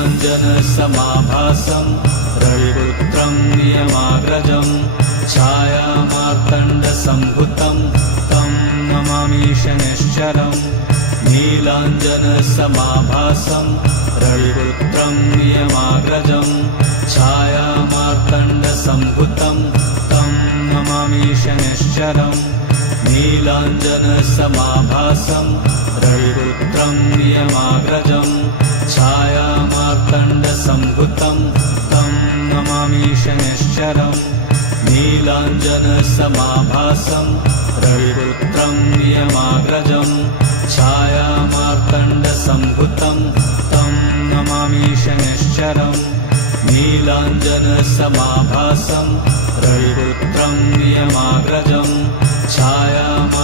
नीलाञ्जनसमाभासं रविपुत्रं नियमाग्रजं छायामार्तण्डसम्भुतं तं नमामि शनैश्चरम् नीलाञ्जनसमाभासं रविपुत्रं नियमाग्रजं छायामार्तण्डसम्भुतं तं नमामि शनैश्चरम् नीलाञ्जनसमाभासं रविपुत्रं नियमाग्रजं छायामार्तण्डसम्भुतं तं नमामि शनैश्चरम् नीलाञ्जनसमाभासं रविपुत्रं नियमाग्रजं छायामार्तण्डसम्भुतं तं नमामि शनैश्चरम् नीलाञ्जनसमाभासं रविपुत्रं नियमाग्रजं